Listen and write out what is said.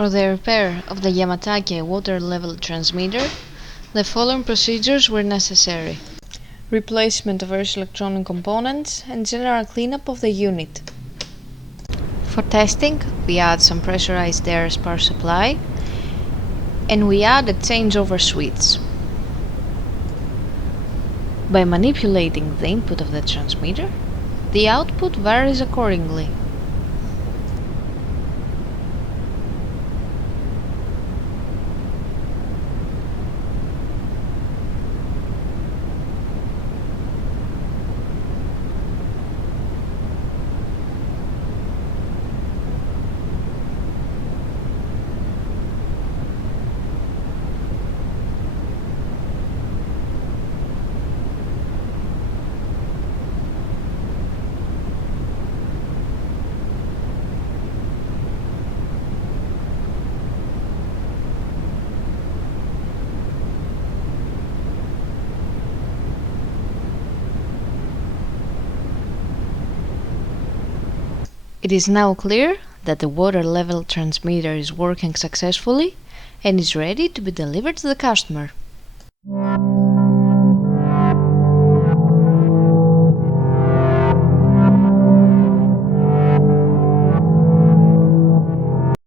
For the repair of the Yamatake water level transmitter, the following procedures were necessary: replacement of various electronic components and general cleanup of the unit. For testing, we add some pressurized air as power supply, and we add a changeover switch. By manipulating the input of the transmitter, the output varies accordingly. It is now clear that the water level transmitter is working successfully and is ready to be delivered to the customer.